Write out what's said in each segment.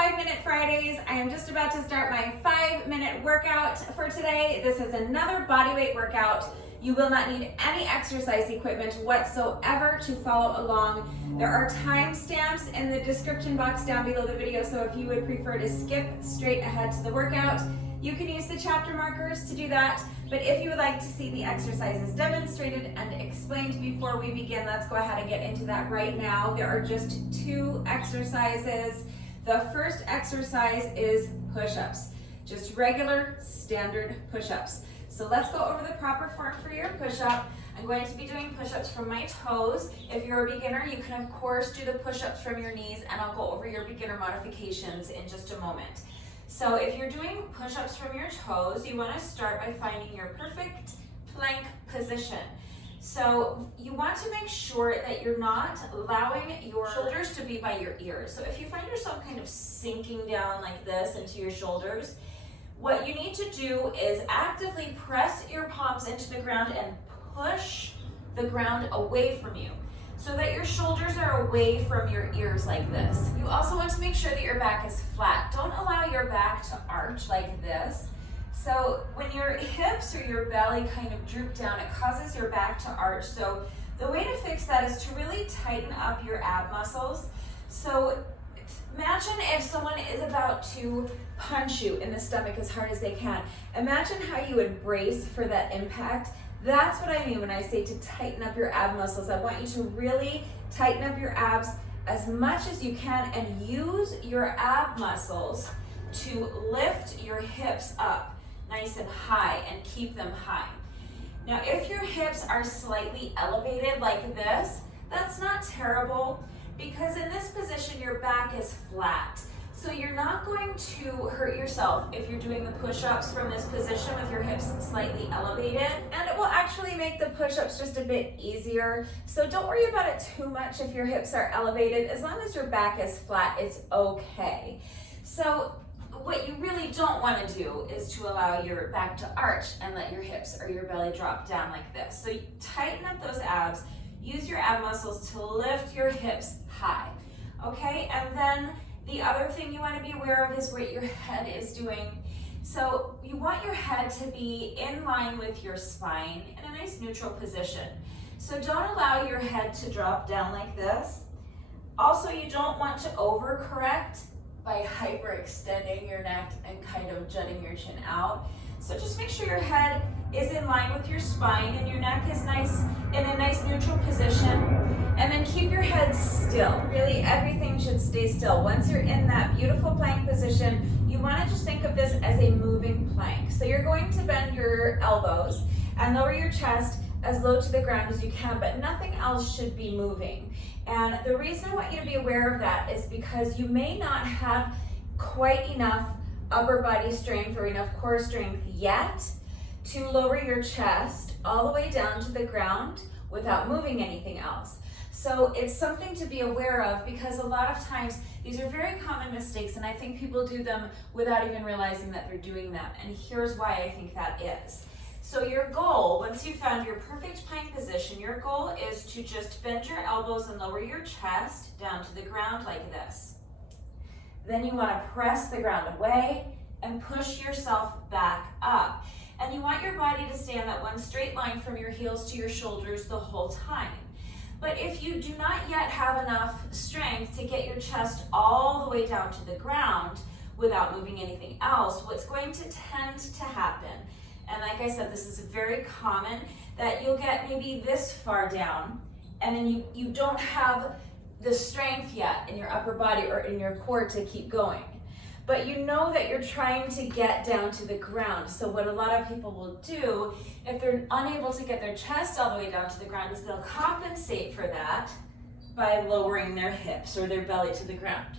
5-Minute Fridays. I am just about to start my 5-minute workout for today. This is another bodyweight workout. You will not need any exercise equipment whatsoever to follow along. There are timestamps in the description box down below the video, so if you would prefer to skip straight ahead to the workout, you can use the chapter markers to do that. But if you would like to see the exercises demonstrated and explained before we begin, let's go ahead and get into that right now. There are just 2 exercises. The first exercise is push-ups, just regular standard push-ups. So let's go over the proper form for your push-up. I'm going to be doing push-ups from my toes. If you're a beginner, you can of course do the push-ups from your knees, and I'll go over your beginner modifications in just a moment. So if you're doing push-ups from your toes, you want to start by finding your perfect plank position. So you want to make sure that you're not allowing your shoulders to be by your ears. So if you find yourself kind of sinking down like this into your shoulders, what you need to do is actively press your palms into the ground and push the ground away from you so that your shoulders are away from your ears like this. You also want to make sure that your back is flat. Don't allow your back to arch like this. So when your hips or your belly kind of droop down, it causes your back to arch. So the way to fix that is to really tighten up your ab muscles. So imagine if someone is about to punch you in the stomach as hard as they can. Imagine how you would brace for that impact. That's what I mean when I say to tighten up your ab muscles. I want you to really tighten up your abs as much as you can and use your ab muscles to lift your hips up nice and high and keep them high. Now, if your hips are slightly elevated like this, that's not terrible because in this position, your back is flat. So you're not going to hurt yourself if you're doing the push-ups from this position with your hips slightly elevated, and it will actually make the push-ups just a bit easier. So don't worry about it too much if your hips are elevated. As long as your back is flat, it's okay. So what you really don't want to do is to allow your back to arch and let your hips or your belly drop down like this. So you tighten up those abs, use your ab muscles to lift your hips high, okay? And then the other thing you want to be aware of is what your head is doing. So you want your head to be in line with your spine in a nice neutral position. So don't allow your head to drop down like this. Also, you don't want to overcorrect by hyperextending your neck and kind of jutting your chin out. So just make sure your head is in line with your spine and your neck is nice in a nice neutral position. And then keep your head still. Really, everything should stay still. Once you're in that beautiful plank position, you want to just think of this as a moving plank. So you're going to bend your elbows and lower your chest as low to the ground as you can, but nothing else should be moving. And the reason I want you to be aware of that is because you may not have quite enough upper body strength or enough core strength yet to lower your chest all the way down to the ground without moving anything else. So it's something to be aware of because a lot of times these are very common mistakes and I think people do them without even realizing that they're doing them. And here's why I think that is. So your goal, once you've found your perfect plank position, your goal is to just bend your elbows and lower your chest down to the ground like this. Then you want to press the ground away and push yourself back up. And you want your body to stay on that one straight line from your heels to your shoulders the whole time. But if you do not yet have enough strength to get your chest all the way down to the ground without moving anything else, what's going to tend to happen, and like I said, this is very common, that you'll get maybe this far down and then you don't have the strength yet in your upper body or in your core to keep going. But you know that you're trying to get down to the ground. So what a lot of people will do, if they're unable to get their chest all the way down to the ground, is they'll compensate for that by lowering their hips or their belly to the ground.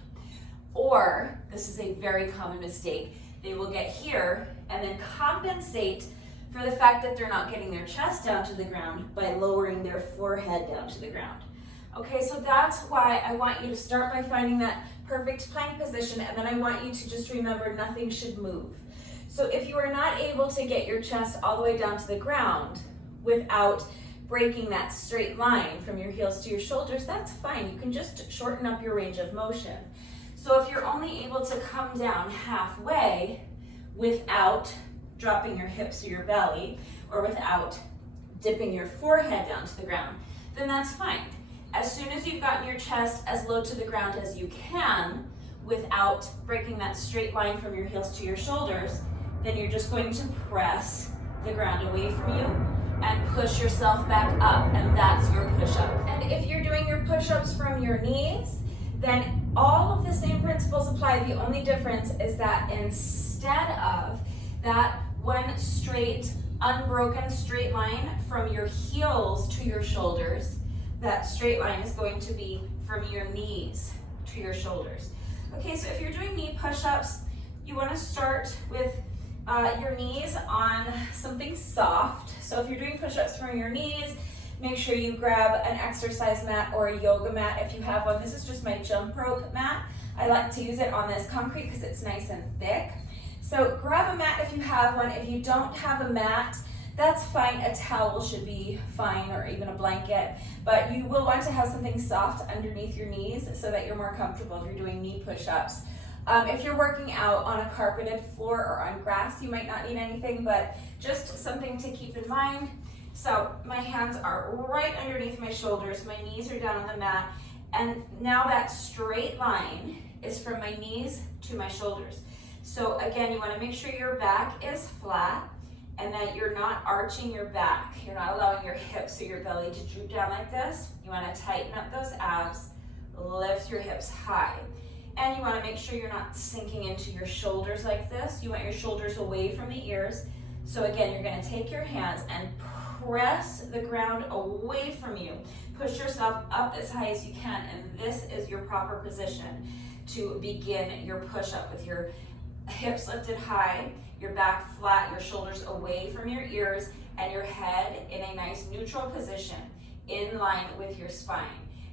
Or, this is a very common mistake, they will get here and then compensate for the fact that they're not getting their chest down to the ground by lowering their forehead down to the ground. Okay, so that's why I want you to start by finding that perfect plank position, and then I want you to just remember nothing should move. So if you are not able to get your chest all the way down to the ground without breaking that straight line from your heels to your shoulders, that's fine. You can just shorten up your range of motion. So if you're only able to come down halfway without dropping your hips or your belly, or without dipping your forehead down to the ground, then that's fine. As soon as you've gotten your chest as low to the ground as you can, without breaking that straight line from your heels to your shoulders, then you're just going to press the ground away from you and push yourself back up, and that's your push-up. And if you're doing your push-ups from your knees, then all of the same principles apply. The only difference is that instead of that one straight, unbroken straight line from your heels to your shoulders, that straight line is going to be from your knees to your shoulders. Okay, so if you're doing knee push-ups, you want to start with your knees on something soft. So if you're doing push-ups from your knees, make sure you grab an exercise mat or a yoga mat if you have one. This is just my jump rope mat. I like to use it on this concrete because it's nice and thick. So grab a mat if you have one. If you don't have a mat, that's fine. A towel should be fine, or even a blanket. But you will want to have something soft underneath your knees so that you're more comfortable if you're doing knee push-ups. If you're working out on a carpeted floor or on grass, you might not need anything, but just something to keep in mind. So my hands are right underneath my shoulders, my knees are down on the mat, and now that straight line is from my knees to my shoulders. So again, you want to make sure your back is flat and that you're not arching your back. You're not allowing your hips or your belly to droop down like this. You want to tighten up those abs, lift your hips high. And you want to make sure you're not sinking into your shoulders like this. You want your shoulders away from the ears. So again, you're going to take your hands and press the ground away from you. Push yourself up as high as you can, and this is your proper position to begin your push-up with your hips lifted high, your back flat, your shoulders away from your ears, and your head in a nice neutral position in line with your spine.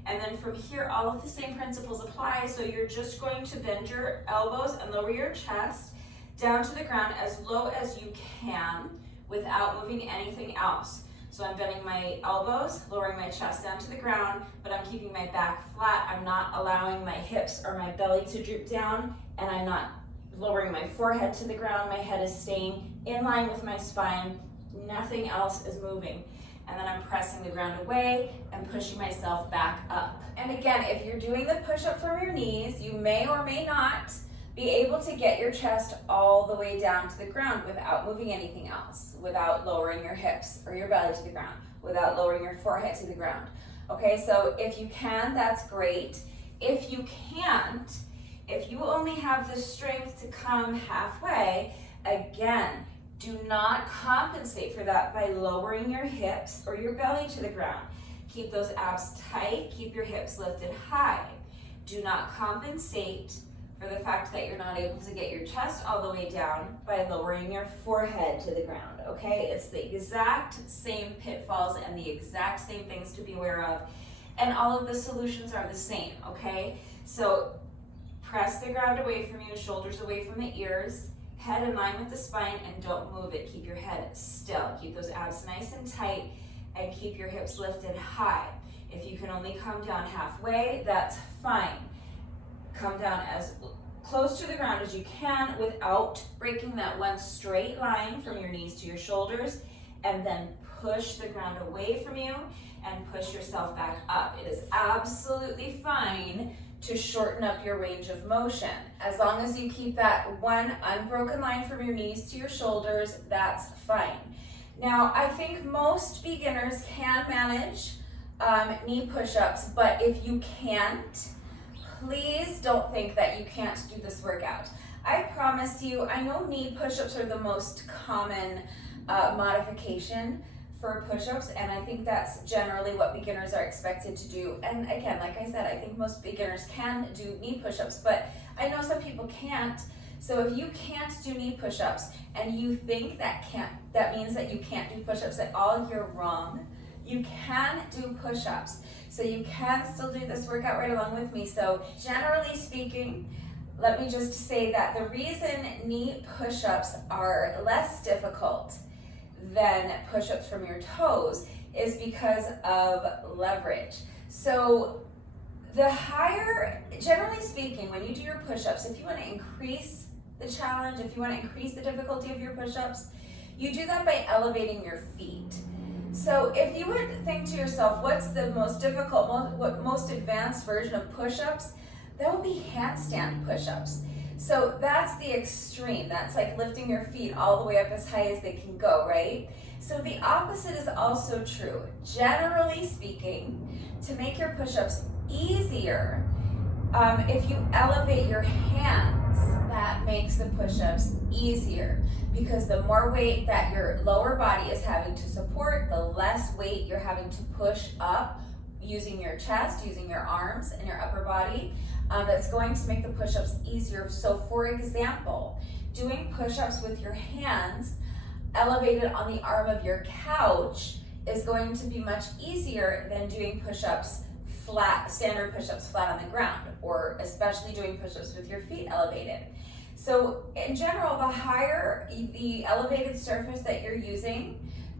And then from here, all of the same principles apply. So you're just going to bend your elbows and lower your chest down to the ground as low as you can without moving anything else. So I'm bending my elbows, lowering my chest down to the ground, but I'm keeping my back flat. I'm not allowing my hips or my belly to droop down, and I'm not lowering my forehead to the ground. My head is staying in line with my spine. Nothing else is moving. And then I'm pressing the ground away and pushing myself back up. And again, if you're doing the push-up from your knees, you may or may not be able to get your chest all the way down to the ground without moving anything else, without lowering your hips or your belly to the ground, without lowering your forehead to the ground. Okay, so if you can, that's great. If you can't, if you only have the strength to come halfway, again, do not compensate for that by lowering your hips or your belly to the ground. Keep those abs tight, keep your hips lifted high. Do not compensate for the fact that you're not able to get your chest all the way down by lowering your forehead to the ground, okay? It's the exact same pitfalls and the exact same things to be aware of, and all of the solutions are the same, okay? So press the ground away from you, shoulders away from the ears, head in line with the spine, and don't move it. Keep your head still. Keep those abs nice and tight, and keep your hips lifted high. If you can only come down halfway, that's fine. Come down as close to the ground as you can without breaking that one straight line from your knees to your shoulders, and then push the ground away from you and push yourself back up. It is absolutely fine to shorten up your range of motion. As long as you keep that one unbroken line from your knees to your shoulders, that's fine. Now, I think most beginners can manage knee push-ups, but if you can't, please don't think that you can't do this workout. I promise you, I know knee push-ups are the most common modification for push-ups, and I think that's generally what beginners are expected to do. And again, like I said, I think most beginners can do knee push-ups, but I know some people can't. So if you can't do knee push-ups and you think that means that you can't do push-ups at all, you're wrong. You can do push-ups. So you can still do this workout right along with me. So generally speaking, let me just say that the reason knee push-ups are less difficult than push-ups from your toes is because of leverage. So the higher, generally speaking, when you do your push-ups, if you want to increase the challenge, if you want to increase the difficulty of your push-ups, you do that by elevating your feet. So if you would think to yourself, what's the most difficult, most advanced version of push-ups? That would be handstand push-ups. So that's the extreme. That's like lifting your feet all the way up as high as they can go, right? So the opposite is also true. Generally speaking, to make your push-ups easier, if you elevate your hands, that makes the push-ups easier, because the more weight that your lower body is having to support, the less weight you're having to push up using your chest, using your arms and your upper body. That's going to make the push-ups easier. So for example, doing push-ups with your hands elevated on the arm of your couch is going to be much easier than doing push-ups flat, standard push-ups flat on the ground, or especially doing push-ups with your feet elevated. So in general, the higher the elevated surface that you're using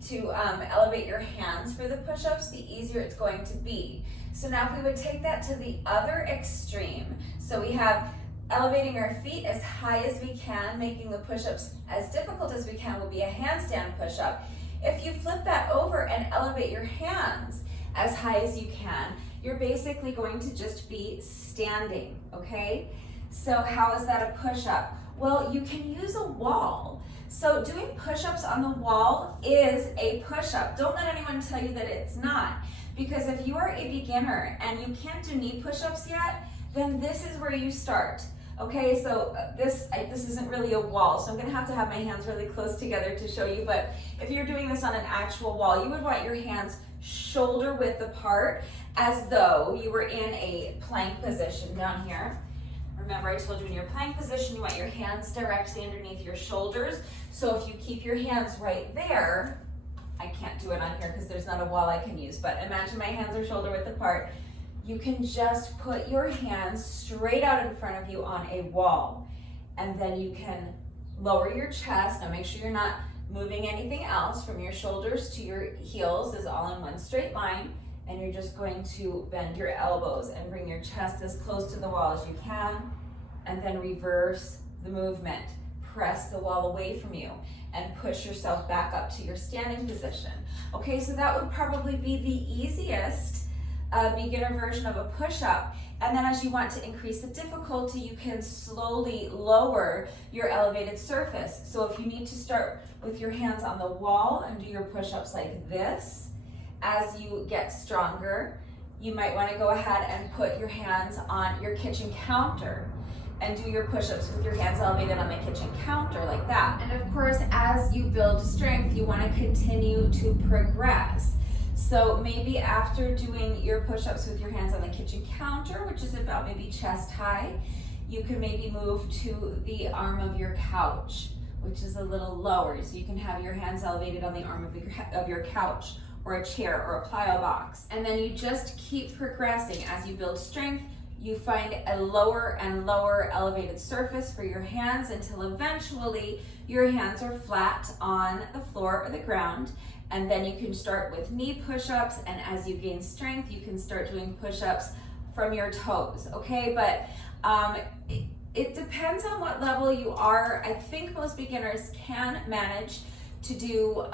to elevate your hands for the push-ups, the easier it's going to be. So now if we would take that to the other extreme, so we have elevating our feet as high as we can, making the push-ups as difficult as we can will be a handstand push-up. If you flip that over and elevate your hands as high as you can, you're basically going to just be standing, okay? So how is that a push-up? Well, you can use a wall. So doing push-ups on the wall is a push-up. Don't let anyone tell you that it's not. Because if you are a beginner and you can't do knee push-ups yet, then this is where you start. Okay, so this isn't really a wall, so I'm gonna have to have my hands really close together to show you, but if you're doing this on an actual wall, you would want your hands shoulder width apart, as though you were in a plank position down here. Remember, I told you in your plank position, you want your hands directly underneath your shoulders. So if you keep your hands right there, I can't do it on here because there's not a wall I can use, but imagine my hands are shoulder width apart. You can just put your hands straight out in front of you on a wall, and then you can lower your chest. Now make sure you're not moving anything else. From your shoulders to your heels is all in one straight line, and you're just going to bend your elbows and bring your chest as close to the wall as you can, and then reverse the movement. Press the wall away from you and push yourself back up to your standing position. Okay, so that would probably be the easiest beginner version of a push-up. And then as you want to increase the difficulty, you can slowly lower your elevated surface. So if you need to start with your hands on the wall and do your push-ups like this, as you get stronger, you might want to go ahead and put your hands on your kitchen counter and do your push-ups with your hands elevated on the kitchen counter like that. And of course, as you build strength, you want to continue to progress. So maybe after doing your push-ups with your hands on the kitchen counter, which is about maybe chest high, you can maybe move to the arm of your couch, which is a little lower. So you can have your hands elevated on the arm of your couch, or a chair, or a plyo box. And then you just keep progressing. As you build strength, you find a lower and lower elevated surface for your hands until eventually your hands are flat on the floor or the ground. And then you can start with knee push-ups, and as you gain strength, you can start doing push-ups from your toes, okay? But it depends on what level you are. I think most beginners can manage to do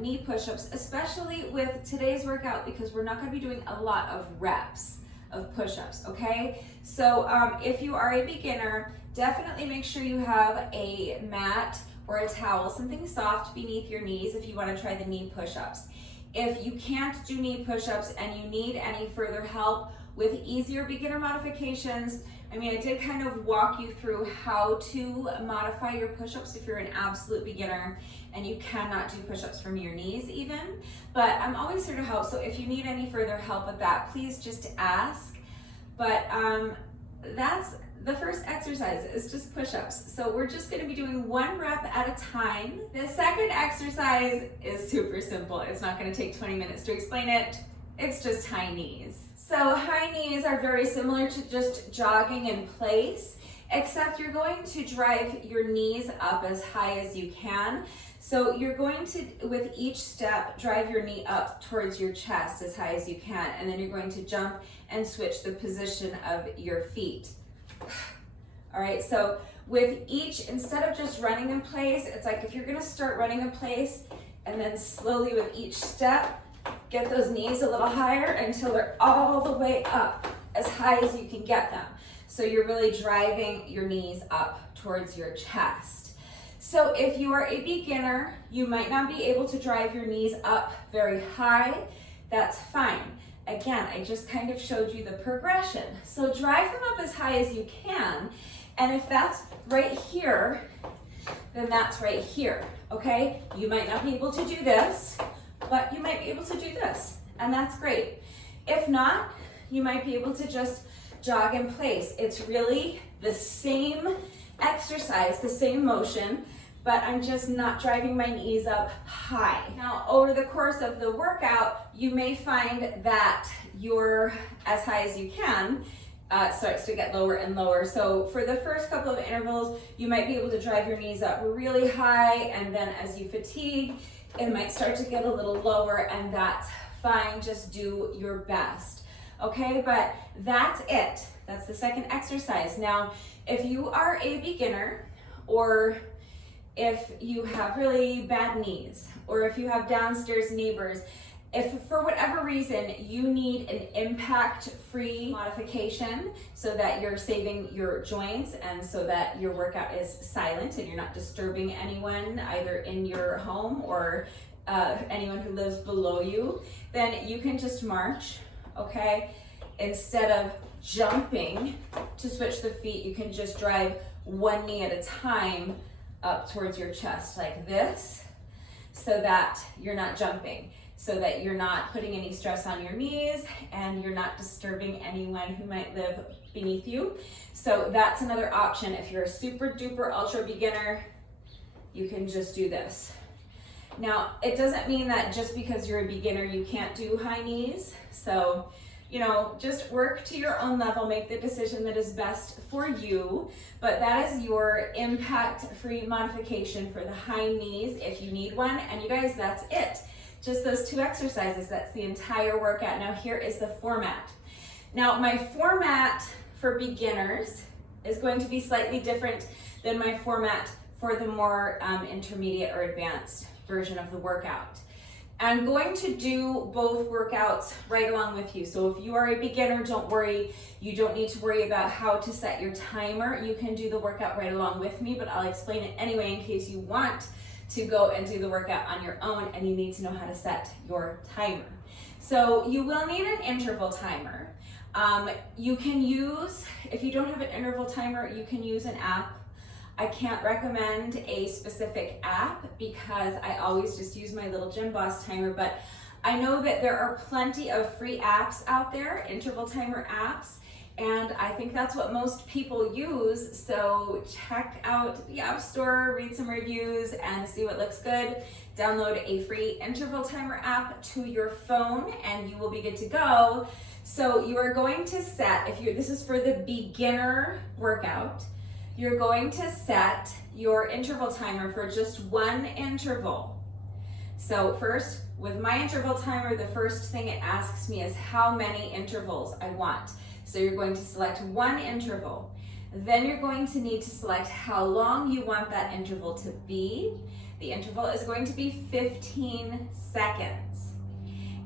knee push-ups, especially with today's workout, because we're not gonna be doing a lot of reps of push-ups, okay? So if you are a beginner, definitely make sure you have a mat or a towel, something soft beneath your knees if you want to try the knee push-ups. If you can't do knee push-ups and you need any further help with easier beginner modifications, I mean, I did kind of walk you through how to modify your push-ups if you're an absolute beginner and you cannot do push-ups from your knees even, but I'm always here to help. So if you need any further help with that, please just ask. But that's the first exercise, is just push-ups. So we're just gonna be doing one rep at a time. The second exercise is super simple. It's not gonna take 20 minutes to explain it. It's just high knees. So high knees are very similar to just jogging in place, except you're going to drive your knees up as high as you can. So you're going to, with each step, drive your knee up towards your chest as high as you can, and then you're going to jump and switch the position of your feet. All right, so with each, instead of just running in place, it's like if you're gonna start running in place and then slowly with each step, get those knees a little higher until they're all the way up as high as you can get them. So you're really driving your knees up towards your chest. So if you are a beginner, you might not be able to drive your knees up very high. That's fine. Again, I just kind of showed you the progression. So drive them up as high as you can. And if that's right here, then that's right here, okay? You might not be able to do this, but you might be able to do this, and that's great. If not, you might be able to just jog in place. It's really the same exercise, the same motion, but I'm just not driving my knees up high. Now, over the course of the workout, you may find that you're as high as you can, starts to get lower and lower. So for the first couple of intervals, you might be able to drive your knees up really high, and then as you fatigue, it might start to get a little lower, and that's fine. Just do your best, okay? But that's it. That's the second exercise. Now, if you are a beginner, or if you have really bad knees, or if you have downstairs neighbors, if for whatever reason you need an impact-free modification so that you're saving your joints and so that your workout is silent and you're not disturbing anyone either in your home or anyone who lives below you, then you can just march, okay? Instead of jumping to switch the feet, you can just drive one knee at a time up towards your chest like this, so that you're not jumping, so that you're not putting any stress on your knees and you're not disturbing anyone who might live beneath you. So that's another option. If you're a super duper ultra beginner, you can just do this. Now, it doesn't mean that just because you're a beginner, you can't do high knees. So, you know, just work to your own level, make the decision that is best for you. But that is your impact-free modification for the high knees if you need one. And you guys, that's it. Just those two exercises, that's the entire workout. Now here is the format. Now my format for beginners is going to be slightly different than my format for the more intermediate or advanced version of the workout. I'm going to do both workouts right along with you. So if you are a beginner, don't worry. You don't need to worry about how to set your timer. You can do the workout right along with me, but I'll explain it anyway in case you want to go and do the workout on your own and you need to know how to set your timer. So you will need an interval timer. You can use, if you don't have an interval timer, you can use an app. I can't recommend a specific app because I always just use my little Gym Boss timer, but I know that there are plenty of free apps out there, interval timer apps, and I think that's what most people use. So check out the App Store, read some reviews, and see what looks good. Download a free interval timer app to your phone, and you will be good to go. So you are going to set, this is for the beginner workout, you're going to set your interval timer for just one interval. So first, with my interval timer, the first thing it asks me is how many intervals I want. So you're going to select one interval. Then you're going to need to select how long you want that interval to be. The interval is going to be 15 seconds.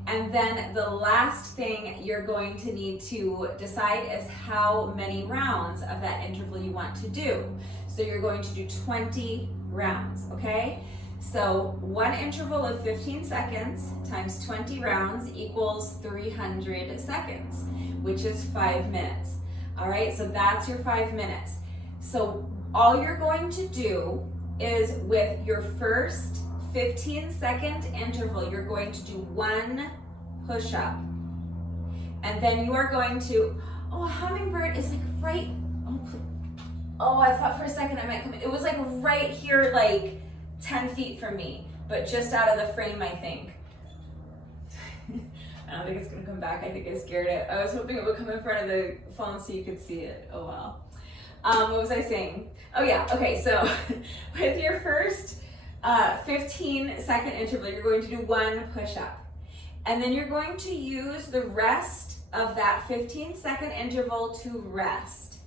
And then the last thing you're going to need to decide is how many rounds of that interval you want to do. So you're going to do 20 rounds, okay? So one interval of 15 seconds times 20 rounds equals 300 seconds, which is 5 minutes. All right, so that's your 5 minutes. So all you're going to do is with your first 15-second interval, you're going to do one push-up. And then you are going to, oh, a hummingbird is like right, oh, I thought for a second I might come in. It was like right here, like 10 feet from me, but just out of the frame, I think. I don't think it's gonna come back. I think I scared it. I was hoping it would come in front of the phone so you could see it. Oh well. What was I saying? Oh yeah, okay, so with your first 15-second interval, you're going to do 1 push-up. And then you're going to use the rest of that 15-second interval to rest.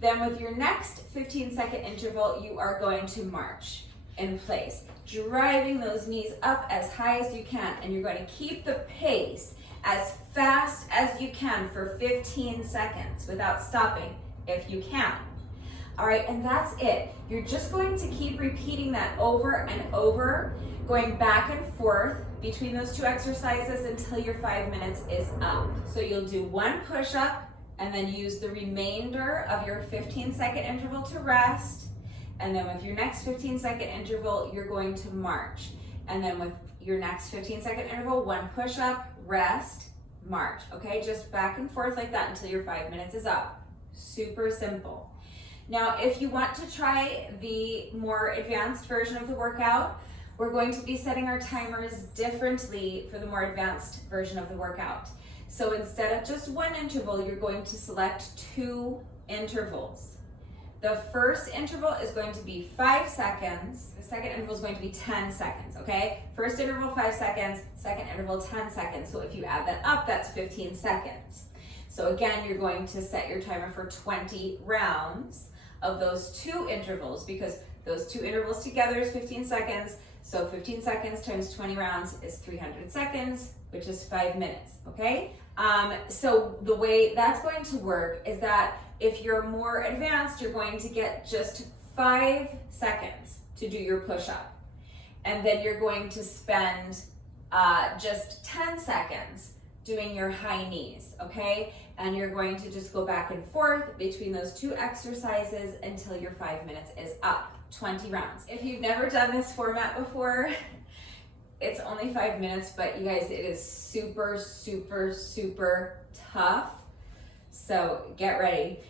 Then with your next 15-second interval, you are going to march in place, driving those knees up as high as you can, and you're going to keep the pace as fast as you can for 15 seconds without stopping if you can. All right, and that's it. You're just going to keep repeating that over and over, going back and forth between those 2 exercises until your 5 minutes is up. So you'll do 1 push-up and then use the remainder of your 15-second interval to rest. And then with your next 15-second interval, you're going to march. And then with your next 15-second interval, 1 push-up, rest, march. Okay, just back and forth like that until your 5 minutes is up. Super simple. Now, if you want to try the more advanced version of the workout, we're going to be setting our timers differently for the more advanced version of the workout. So instead of just 1 interval, you're going to select 2 intervals. The first interval is going to be 5 seconds. The second interval is going to be 10 seconds, okay? First interval, 5 seconds. Second interval, 10 seconds. So if you add that up, that's 15 seconds. So again, you're going to set your timer for 20 rounds of those 2 intervals, because those 2 intervals together is 15 seconds. So 15 seconds times 20 rounds is 300 seconds, which is 5 minutes, okay? So the way that's going to work is that if you're more advanced, you're going to get just 5 seconds to do your push-up. And then you're going to spend just 10 seconds doing your high knees, okay? And you're going to just go back and forth between those 2 exercises until your 5 minutes is up, 20 rounds. If you've never done this format before, it's only 5 minutes, but you guys, it is super, super, super tough. So get ready.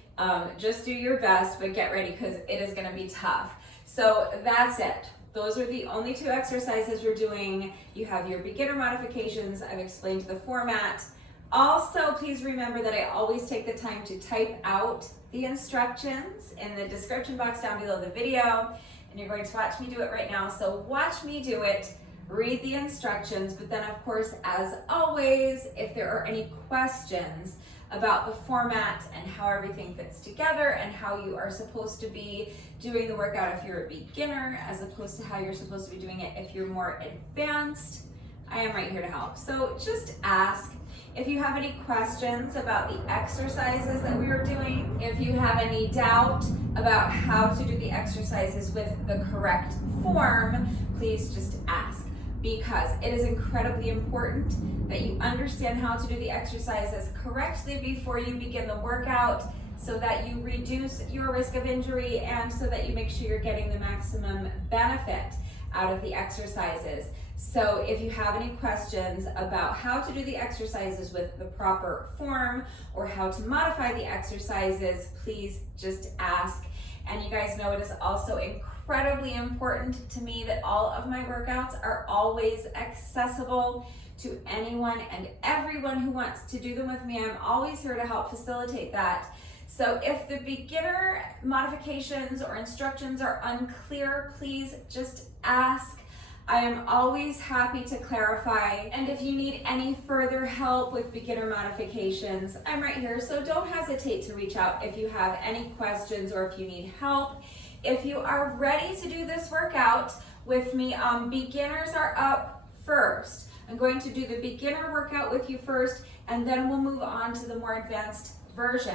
Just do your best, but get ready because it is gonna be tough. So that's it. Those are the only 2 exercises we're doing. You have your beginner modifications. I've explained the format. Also, please remember that I always take the time to type out the instructions in the description box down below the video. And you're going to watch me do it right now. So watch me do it, read the instructions, but then of course, as always, if there are any questions about the format and how everything fits together and how you are supposed to be doing the workout if you're a beginner as opposed to how you're supposed to be doing it if you're more advanced, I am right here to help. So just ask. If you have any questions about the exercises that we are doing, if you have any doubt about how to do the exercises with the correct form, please just ask, because it is incredibly important that you understand how to do the exercises correctly before you begin the workout, so that you reduce your risk of injury and so that you make sure you're getting the maximum benefit out of the exercises. So if you have any questions about how to do the exercises with the proper form or how to modify the exercises, please just ask. And you guys know it is also incredibly important to me that all of my workouts are always accessible to anyone and everyone who wants to do them with me. I'm always here to help facilitate that. So if the beginner modifications or instructions are unclear, please just ask. I am always happy to clarify. And if you need any further help with beginner modifications, I'm right here. So don't hesitate to reach out if you have any questions or if you need help. If you are ready to do this workout with me, beginners are up first. I'm going to do the beginner workout with you first, and then we'll move on to the more advanced version.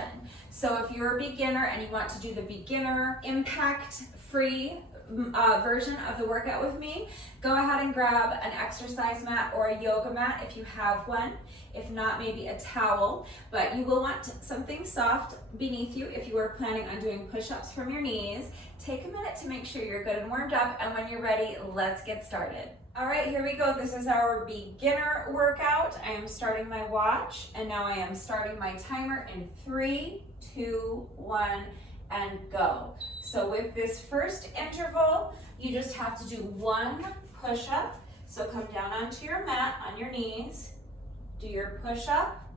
So if you're a beginner and you want to do the beginner impact-free version of the workout with me, go ahead and grab an exercise mat or a yoga mat if you have one. If not, maybe a towel, but you will want something soft beneath you if you are planning on doing push-ups from your knees. Take a minute to make sure you're good and warmed up, and when you're ready, let's get started. All right, here we go. This is our beginner workout. I am starting my watch, and now I am starting my timer in 3, 2, 1, and go. So with this first interval, you just have to do 1 push-up. So come down onto your mat on your knees, do your push-up,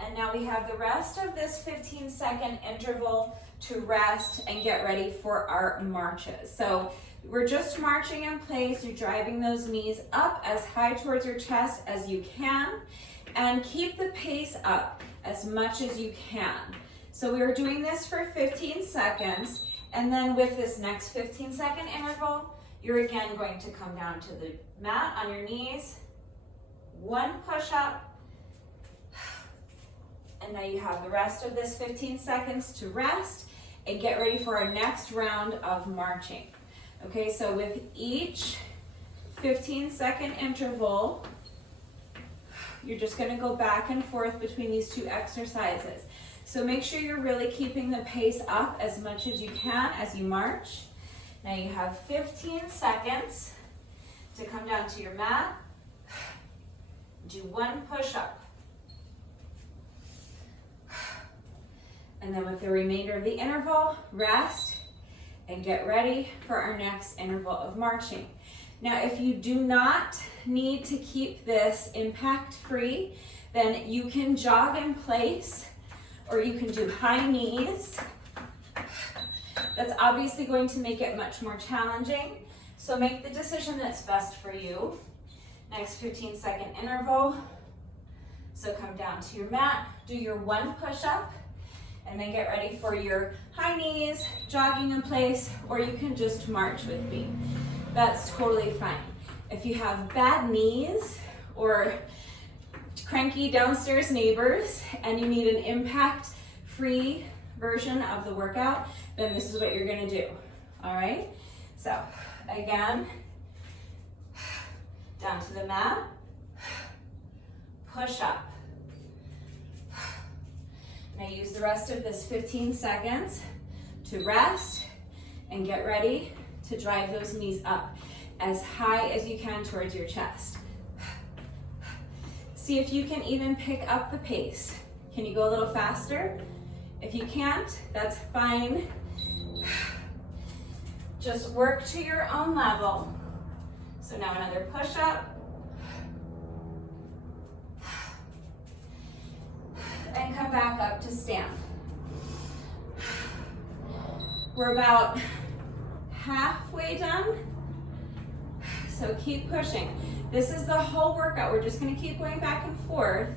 and now we have the rest of this 15-second interval to rest and get ready for our marches. So we're just marching in place. You're driving those knees up as high towards your chest as you can, and keep the pace up as much as you can. So we are doing this for 15 seconds, and then with this next 15-second interval, you're again going to come down to the mat on your knees, one push-up, and now you have the rest of this 15 seconds to rest and get ready for our next round of marching. Okay, so with each 15-second interval, you're just gonna go back and forth between these two exercises. So make sure you're really keeping the pace up as much as you can as you march. Now you have 15 seconds to come down to your mat, do one push-up. And then with the remainder of the interval, rest and get ready for our next interval of marching. Now, if you do not need to keep this impact-free, then you can jog in place or you can do high knees. That's obviously going to make it much more challenging. So make the decision that's best for you. Next 15-second interval. So come down to your mat, do your one push-up, and then get ready for your high knees, jogging in place, or you can just march with me. That's totally fine. If you have bad knees or cranky downstairs neighbors and you need an impact-free version of the workout, then this is what you're gonna do, all right? So again, down to the mat, push up. Now use the rest of this 15 seconds to rest and get ready to drive those knees up as high as you can towards your chest. See if you can even pick up the pace. Can you go a little faster? If you can't, that's fine. Just work to your own level. So now another push up. And come back up to stand. We're about halfway done, so keep pushing. This is the whole workout. We're just gonna keep going back and forth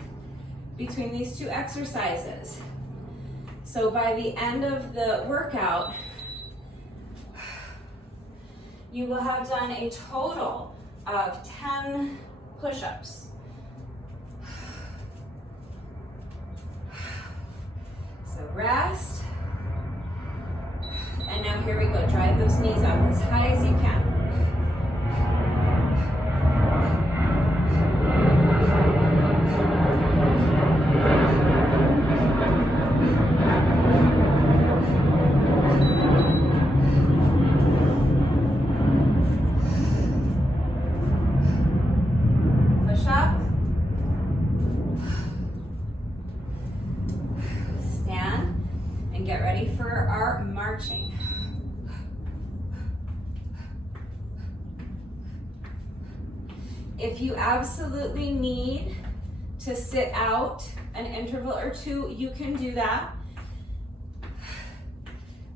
between these two exercises. So by the end of the workout, you will have done a total of 10 push-ups. So rest, and now here we go. Drive those knees up as high as you can. Push up. Stand and get ready for our marching. If you absolutely need to sit out an interval or two, you can do that.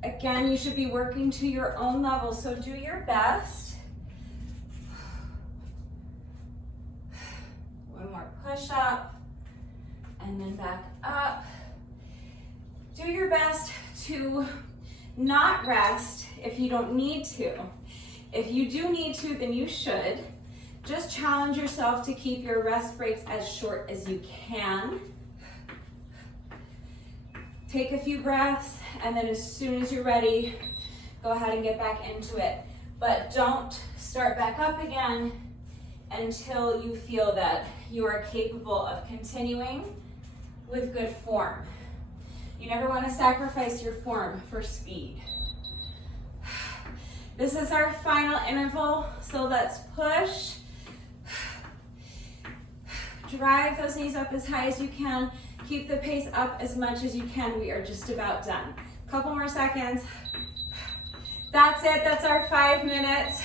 Again, you should be working to your own level, so do your best. One more push up, and then back up. Do your best to not rest if you don't need to. If you do need to, then you should. Just challenge yourself to keep your rest breaks as short as you can. Take a few breaths, and then as soon as you're ready, go ahead and get back into it. But don't start back up again until you feel that you are capable of continuing with good form. You never want to sacrifice your form for speed. This is our final interval, so let's push. Drive those knees up as high as you can. Keep the pace up as much as you can. We are just about done. Couple more seconds. That's it. That's our 5 minutes.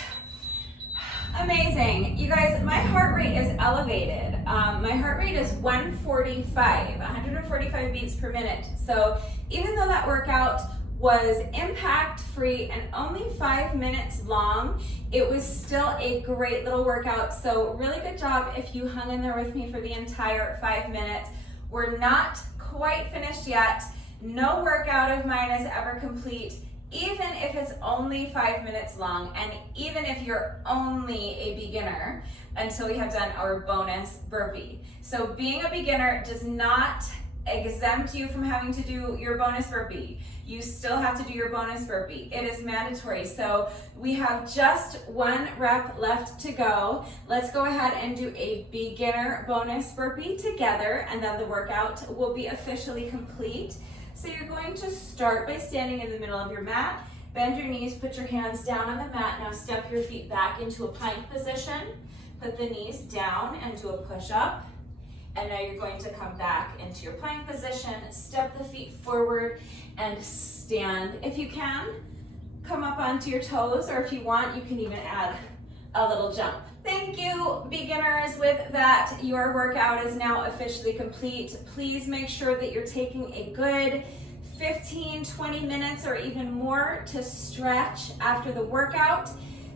Amazing. You guys, my heart rate is elevated. My heart rate is 145 beats per minute. So even though that workout was impact-free and only 5 minutes long, it was still a great little workout. So really good job if you hung in there with me for the entire 5 minutes. We're not quite finished yet. No workout of mine is ever complete, even if it's only 5 minutes long, and even if you're only a beginner, until we have done our bonus burpee. So being a beginner does not exempt you from having to do your bonus burpee. You still have to do your bonus burpee. It is mandatory. So we have just 1 rep left to go. Let's go ahead and do a beginner bonus burpee together, and then the workout will be officially complete. So you're going to start by standing in the middle of your mat. Bend your knees, put your hands down on the mat. Now step your feet back into a plank position. Put the knees down and do a push-up. And now you're going to come back into your plank position, step the feet forward and stand. If you can, come up onto your toes, or if you want, you can even add a little jump. Thank you, beginners. With that, your workout is now officially complete. Please make sure that you're taking a good 15-20 minutes or even more to stretch after the workout.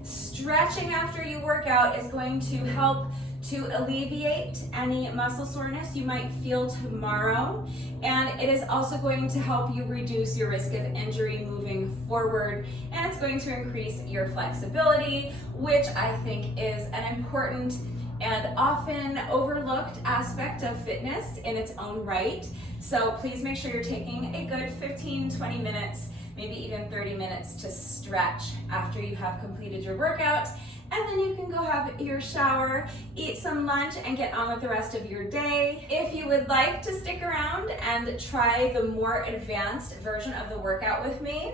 Stretching after you work out is going to help to alleviate any muscle soreness you might feel tomorrow, and it is also going to help you reduce your risk of injury moving forward, and it's going to increase your flexibility, which I think is an important and often overlooked aspect of fitness in its own right. So please make sure you're taking a good 15-20 minutes, maybe even 30 minutes to stretch after you have completed your workout. And then you can go have your shower, eat some lunch, and get on with the rest of your day. If you would like to stick around and try the more advanced version of the workout with me,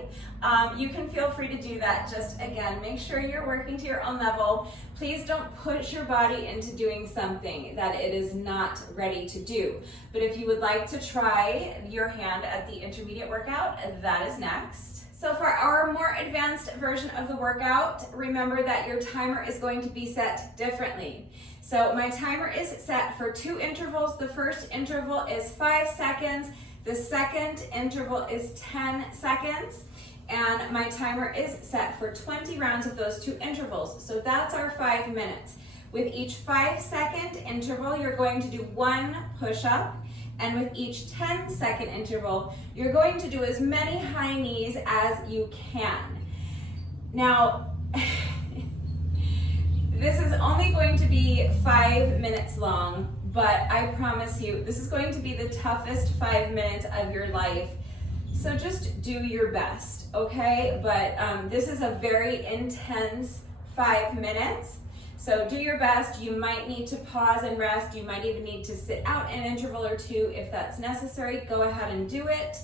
you can feel free to do that. Just again, make sure you're working to your own level. Please don't push your body into doing something that it is not ready to do. But if you would like to try your hand at the intermediate workout, that is next. So for our more advanced version of the workout, remember that your timer is going to be set differently. So my timer is set for 2 intervals. The first interval is 5 seconds. The second interval is 10 seconds. And my timer is set for 20 rounds of those 2 intervals. So that's our 5 minutes. With each 5-second interval, you're going to do 1 push-up. And with each 10-second interval, you're going to do as many high knees as you can. Now, this is only going to be 5 minutes long, but I promise you, this is going to be the toughest 5 minutes of your life. So just do your best, okay? But this is a very intense 5 minutes. So do your best. You might need to pause and rest. You might even need to sit out an interval or 2 if that's necessary. Go ahead and do it.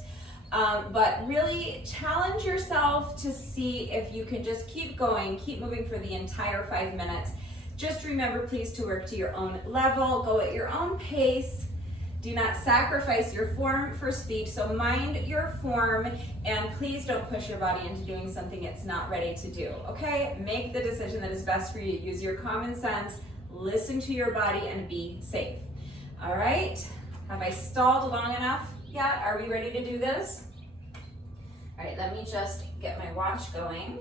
But really challenge yourself to see if you can just keep going, keep moving for the entire 5 minutes. Just remember, please, to work to your own level. Go at your own pace. Do not sacrifice your form for speed. So mind your form, and please don't push your body into doing something it's not ready to do, okay? Make the decision that is best for you. Use your common sense, listen to your body, and be safe. All right, have I stalled long enough yet? Are we ready to do this? All right, let me just get my watch going.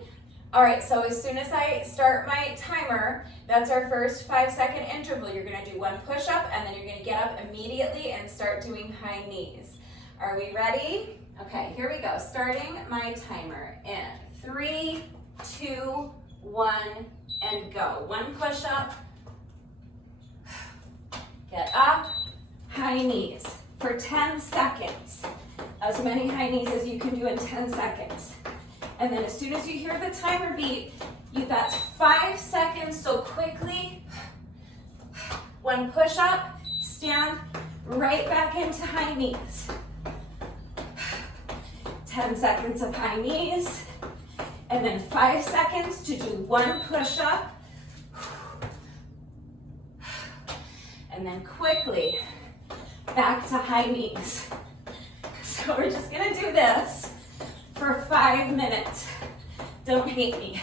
All right, so as soon as I start my timer, that's our first 5-second interval. You're gonna do 1 push-up, and then you're gonna get up immediately and start doing high knees. Are we ready? Okay, here we go. Starting my timer in 3, 2, 1, and go. 1 push-up, get up, high knees for 10 seconds. As many high knees as you can do in 10 seconds. And then as soon as you hear the timer beep, that's 5 seconds, so quickly. 1 push-up, stand right back into high knees. 10 seconds of high knees, and then 5 seconds to do 1 push-up. And then quickly back to high knees. So we're just gonna do this for 5 minutes. Don't hate me.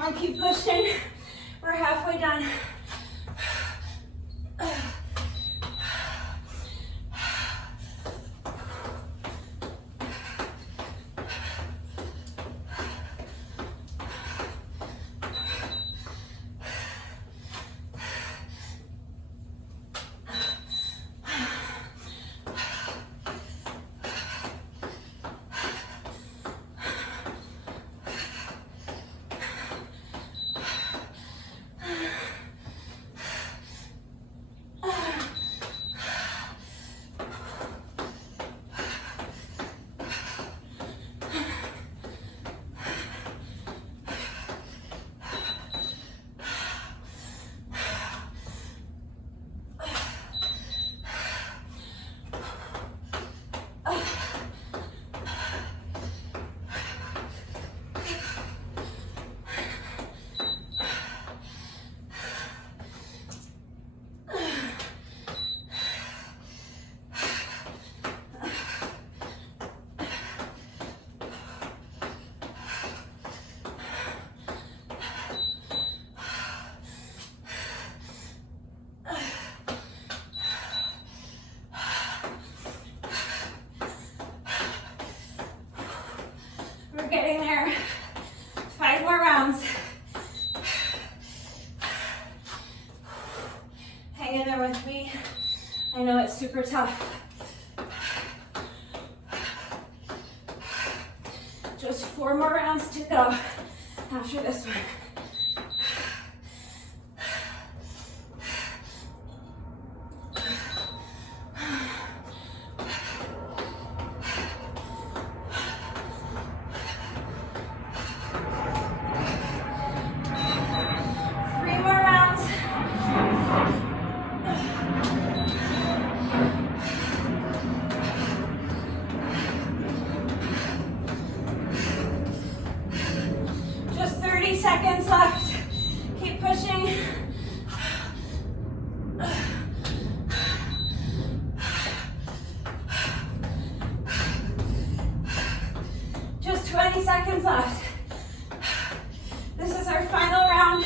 Come on, keep pushing. We're halfway done. Getting there. 5 more rounds. Hang in there with me. I know it's super tough. Just 4 more rounds to go after this one. Seconds left. Keep pushing. Just 20 seconds left. This is our final round,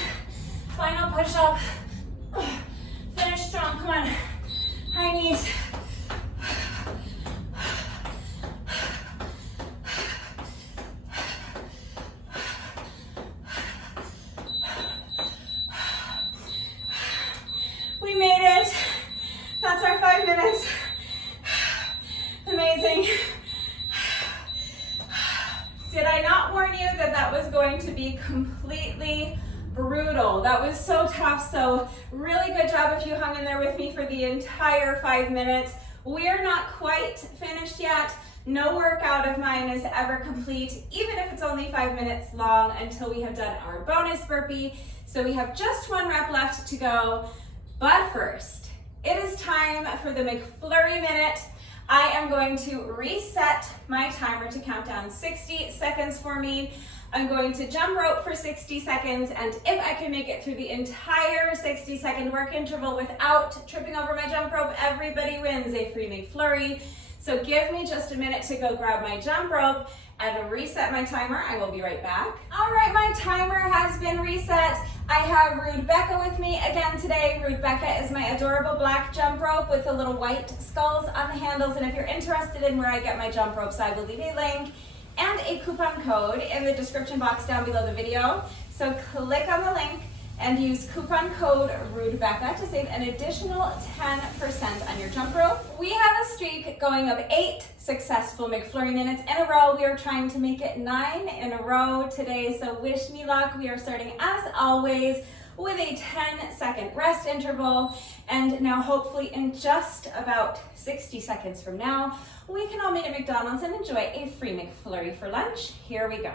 final push-up. Finish strong, come on. High knees. We made it. That's our 5 minutes. Amazing. Did I not warn you that that was going to be completely brutal? That was so tough. So really good job if you hung in there with me for the entire 5 minutes. We're not quite finished yet. No workout of mine is ever complete, even if it's only 5 minutes long, until we have done our bonus burpee. So we have just 1 rep left to go. But first, it is time for the McFlurry Minute. I am going to reset my timer to count down 60 seconds for me. I'm going to jump rope for 60 seconds, and if I can make it through the entire 60-second work interval without tripping over my jump rope, everybody wins a free McFlurry. So give me just a minute to go grab my jump rope and reset my timer. I will be right back. All right, my timer has been reset. I have Rude Becca with me again today. Rude Becca is my adorable black jump rope with the little white skulls on the handles. And if you're interested in where I get my jump ropes, I will leave a link and a coupon code in the description box down below the video. So click on the link and use coupon code RudeBecca to save an additional 10% on your jump rope. We have a streak going of 8 successful McFlurry Minutes in a row. We are trying to make it 9 in a row today, so wish me luck. We are starting, as always, with a 10-second rest interval. And now hopefully in just about 60 seconds from now, we can all meet at McDonald's and enjoy a free McFlurry for lunch. Here we go.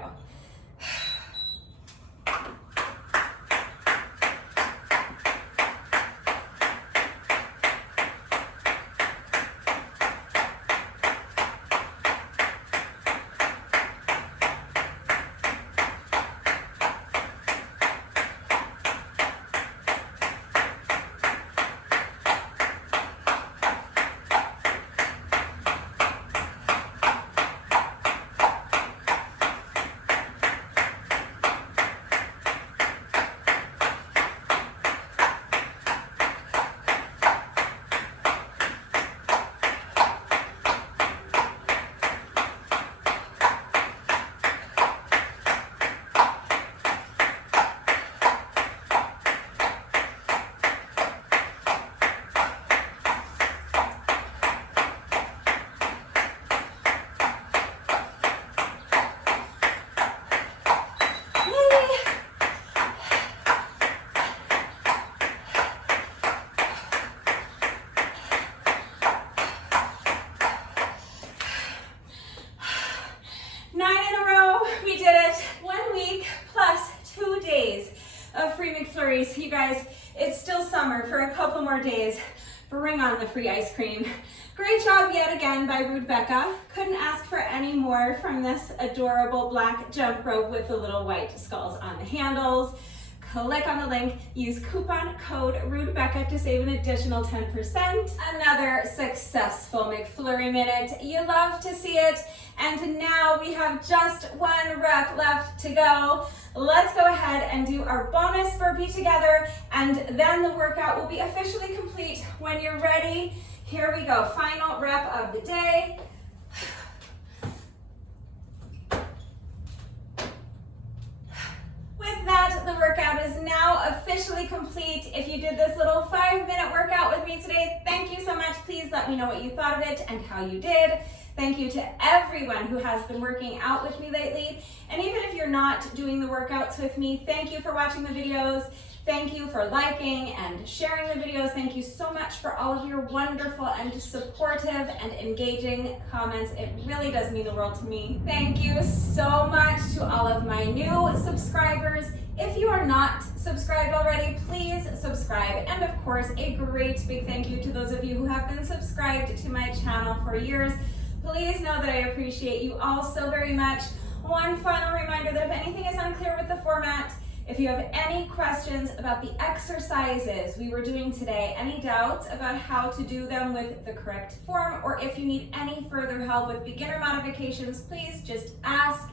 McFlurries. You guys, it's still summer for a couple more days. Bring on the free ice cream. Great job yet again by Rebecca. Couldn't ask for any more from this adorable black jump rope with the little white skulls on the handles. Click on the link, use coupon code Rebecca to save an additional 10%. Another successful McFlurry Minute. You love to see it. And now we have just one rep left to go. Let's go ahead and do our bonus burpee together, and then the workout will be officially complete when you're ready. Here we go, final rep of the day. With that, the workout is now officially complete. If you did this little 5-minute workout with me today, thank you so much. Please let me know what you thought of it and how you did. Thank you to everyone who has been working out with me lately. And even if you're not doing the workouts with me, thank you for watching the videos. Thank you for liking and sharing the videos. Thank you so much for all of your wonderful and supportive and engaging comments. It really does mean the world to me. Thank you so much to all of my new subscribers. If you are not subscribed already, please subscribe. And of course, a great big thank you to those of you who have been subscribed to my channel for years. Please know that I appreciate you all so very much. One final reminder that if anything is unclear with the format, if you have any questions about the exercises we were doing today, any doubts about how to do them with the correct form, or if you need any further help with beginner modifications, please just ask.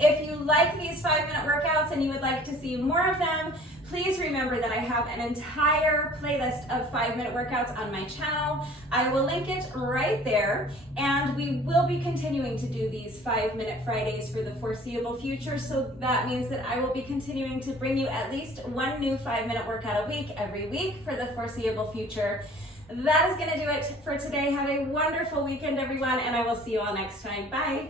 If you like these 5-minute workouts and you would like to see more of them, please remember that I have an entire playlist of 5-minute workouts on my channel. I will link it right there, and we will be continuing to do these 5-minute Fridays for the foreseeable future, so that means that I will be continuing to bring you at least one new 5-minute workout a week every week for the foreseeable future. That is going to do it for today. Have a wonderful weekend, everyone, and I will see you all next time. Bye.